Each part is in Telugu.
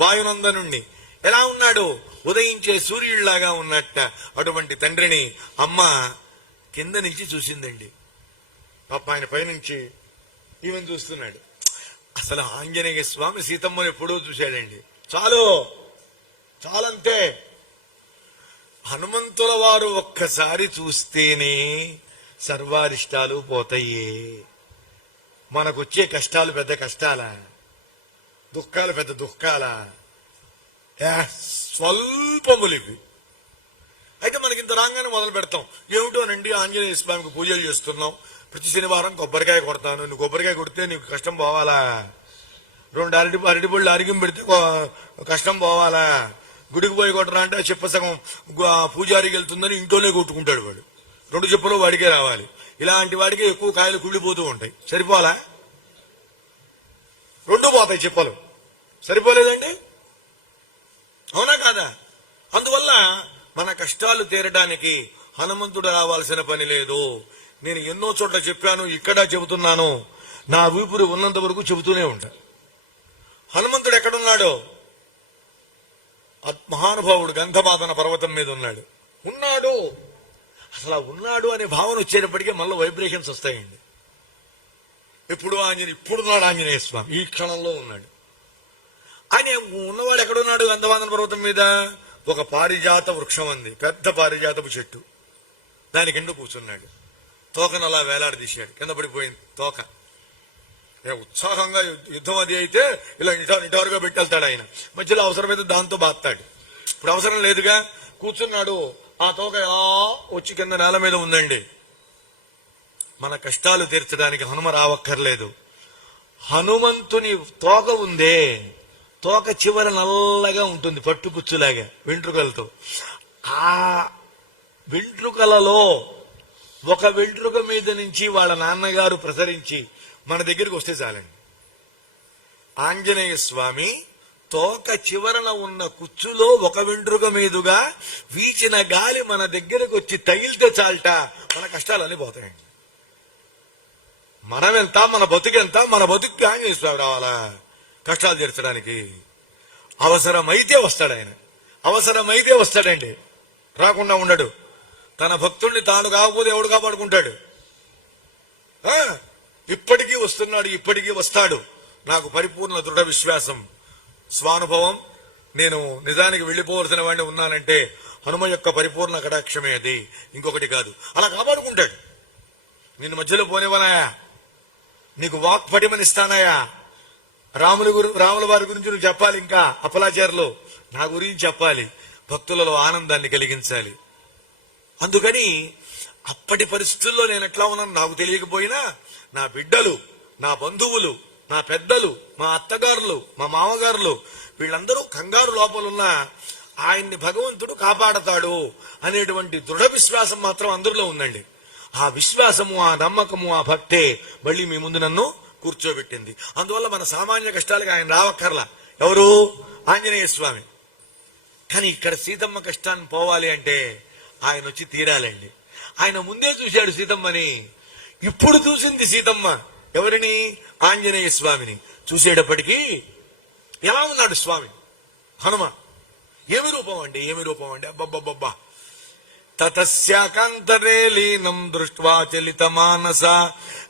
వాయునందనుణ్ణి. ఎలా ఉన్నాడు? ఉదయించే సూర్యుడిలాగా ఉన్నట్ట. అటువంటి తండ్రిని అమ్మ కింద నుంచి చూసిందండి. పాప ఆయన పైనుంచి ఈమెను చూస్తున్నాడు. అసలు ఆంజనేయ స్వామి సీతమ్మని ఎప్పుడూ చూశాడండి. చాలంతే. హనుమంతుల వారు ఒక్కసారి చూస్తేనే సర్వారిష్టాలు పోతాయి. మనకొచ్చే కష్టాలు పెద్ద కష్టాలా, దుఃఖాలు పెద్ద దుఃఖాలా? స్వల్పములివి. అయితే మనకి ఇంత రాగానే మొదలు పెడతాం. ఏమిటోనండి, ఆంజనేయ స్వామికి పూజలు చేస్తున్నాం, ప్రతి శనివారం కొబ్బరికాయ కొడతాను. నువ్వు కొబ్బరికాయ కొడితే నీకు కష్టం పోవాలా? 2 అరటిపళ్ళు అరిగిం పెడితే కష్టం పోవాలా? గుడికి పోయి కొట్టరా అంటే చెప్ప సగం పూజారికి వెళ్తుందని ఇంట్లోనే కొట్టుకుంటాడు వాడు. 2 చెప్పులు వాడికే రావాలి. ఇలాంటి వాడికి ఎక్కువ కాయలు కుళ్ళిపోతూ ఉంటాయి. సరిపోలా? 2 పోతాయి చెప్పలు. సరిపోలేదండి? అవునా కాదా? అందువల్ల మన కష్టాలు తీరడానికి హనుమంతుడు రావాల్సిన పని లేదు. నేను ఎన్నో చోట్ల చెప్పాను, ఇక్కడ చెబుతున్నాను. నా ఊపిరి ఉన్నంత వరకు చెబుతూనే ఉంటా. హనుమంతుడు ఎక్కడున్నాడో? మహానుభావుడు గంధమాదన పర్వతం మీద ఉన్నాడు. అసలు ఉన్నాడు అనే భావన వచ్చేటప్పటికే మళ్ళీ వైబ్రేషన్స్ వస్తాయండి. ఇప్పుడున్నాడు ఆంజనేయ స్వామి, ఈ క్షణంలో ఉన్నాడు. ఆయన ఉన్నవాడు ఎక్కడున్నాడు? గంధమాదన పర్వతం మీద ఒక పారిజాత వృక్షం ఉంది, పెద్ద పారిజాతపు చెట్టు. దాని కింద కూర్చున్నాడు. తోకను అలా వేలాడదీశాడు. కింద పడిపోయింది తోక. ఉత్సాహంగా యుద్ధం అది అయితే ఇలా నిటారుగా పెట్టి వెళ్తాడు ఆయన. మధ్యలో అవసరమైతే దాంతో బాస్తాడు. ఇప్పుడు అవసరం లేదుగా, కూర్చున్నాడు. ఆ తోక వచ్చి కింద నేల మీద ఉందండి. మన కష్టాలు తీర్చడానికి హనుమ రావక్కర్లేదు. హనుమంతుని తోక ఉందే, తోక చివర నల్లగా ఉంటుంది, పట్టుకుచ్చులాగా వెంట్రుకలతో. ఆ వెంట్రుకలలో ఒక వెంట్రుక మీద నుంచి వాళ్ళ నాన్నగారు ప్రసరించి మన దగ్గరికి వస్తే చాలండి. ఆంజనేయ స్వామి తోక చివరన ఉన్న కుచ్చులో ఒక వెంట్రుక మీదుగా వీచిన గాలి మన దగ్గరకు వచ్చి తగిలితే చాలట, మన కష్టాలన్నీ పోతాయండి. మనమెంత, మన బతుకెంత? మన బతుకు ఆంజనేయ స్వామి రావాలా కష్టాలు తీర్చడానికి? అవసరమైతే వస్తాడు ఆయన. అవసరమైతే వస్తాడండి, రాకుండా ఉండడు. తన భక్తుడిని తాను కాకపోతే ఎవడు కాపాడుకుంటాడు? ఇప్పటికీ వస్తున్నాడు, ఇప్పటికీ వస్తాడు. నాకు పరిపూర్ణ దృఢ విశ్వాసం, స్వానుభవం. నేను నిజానికి వెళ్లిపోవలసిన వాడిని ఉన్నానంటే హనుమ యొక్క పరిపూర్ణ కటాక్షమే అది, ఇంకొకటి కాదు. అలా కాపాడుకుంటాడు. నిన్ను మధ్యలో పోనివ్వనాయా, నీకు వాక్ పటిమనిస్తానాయా. రాముల వారి గురించి నువ్వు చెప్పాలి, ఇంకా అపలాచారులు నా గురించి చెప్పాలి, భక్తులలో ఆనందాన్ని కలిగించాలి. అందుకని అప్పటి పరిస్థితుల్లో నేను ఎట్లా ఉన్నాను నాకు తెలియకపోయినా నా బిడ్డలు, నా బంధువులు, నా పెద్దలు, మా అత్తగారులు, మా మామగారులు, వీళ్ళందరూ కంగారు లోపలున్న ఆయన్ని భగవంతుడు కాపాడతాడు అనేటువంటి దృఢ విశ్వాసం మాత్రం అందరిలో ఉందండి. ఆ విశ్వాసము, ఆ నమ్మకము, ఆ భక్తే మళ్ళీ మీ ముందు నన్ను కూర్చోబెట్టింది. అందువల్ల మన సామాన్య కష్టాలకు ఆయన రావక్కర్లా. ఎవరు? ఆంజనేయ స్వామి. కానీ ఇక్కడ సీతమ్మ కష్టాన్ని పోవాలి అంటే ఆయన వచ్చి తీరాలండి. ఆయన ముందే చూశాడు సీతమ్మని. ఇప్పుడు చూసింది సీతమ్మ ఎవరిని? ఆంజనేయ స్వామిని. చూసేటప్పటికీ ఎలా ఉన్నాడు స్వామి హనుమ? ఏమి రూపం అండి, ఏమి రూపం అండి! అబ్బబ్బబ్బా! తతస్యాకాంతరే లీనం దృష్ట్వా చలిత మానస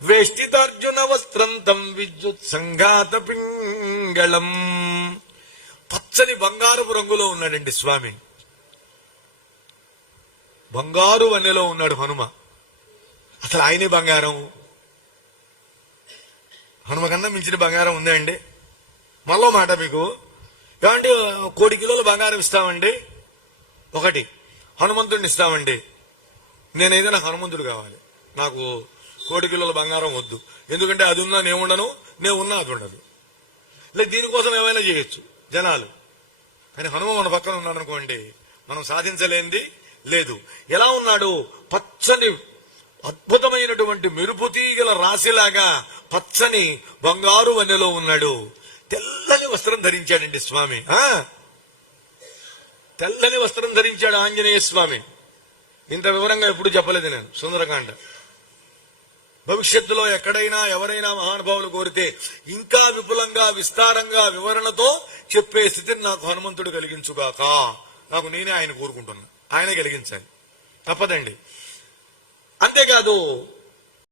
వేష్టితార్జున వస్త్రం తం విద్యుత్ సంఘాత పింగళం. పచ్చని బంగారపు రంగులో ఉన్నాడండి స్వామి. బంగారు వన్నెలో ఉన్నాడు హనుమ. అసలు ఆయనే బంగారం. హనుమ కన్నా మించిన బంగారం ఉందా అండి? మళ్ళీ మాట మీకు ఏమంటే 1 కోటి కిలోల బంగారం ఇస్తామండి, ఒకటి హనుమంతుడిని ఇస్తామండి. నేనైతే నాకు హనుమంతుడు కావాలి, నాకు 1 కోటి కిలోల బంగారం వద్దు. ఎందుకంటే అది ఉన్నా నేను ఉండను, నేను ఉన్నా అది ఉండదు. లేదు, దీనికోసం ఏమైనా చేయొచ్చు జనాలు. కానీ హనుమ మన పక్కన ఉన్నాడు అనుకోండి, మనం సాధించలేనిది లేదు. ఎలా ఉన్నాడు? పచ్చని అద్భుతమైనటువంటి మెరుపు తీగల రాశిలాగా పచ్చని బంగారు వన్నెలో ఉన్నాడు. తెల్లని వస్త్రం ధరించాడండి స్వామి. తెల్లని వస్త్రం ధరించాడు ఆంజనేయ స్వామి. ఇంత వివరంగా ఎప్పుడు చెప్పలేదు నేను సుందరకాండ. భవిష్యత్తులో ఎక్కడైనా ఎవరైనా మహానుభావులు కోరితే ఇంకా విపులంగా విస్తారంగా వివరణతో చెప్పే స్థితిని నాకు హనుమంతుడు కలిగించుగాక. నాకు నేనే ఆయన కోరుకుంటున్నా, ఆయనే కలిగించాలి, తప్పదండి. అంతేకాదు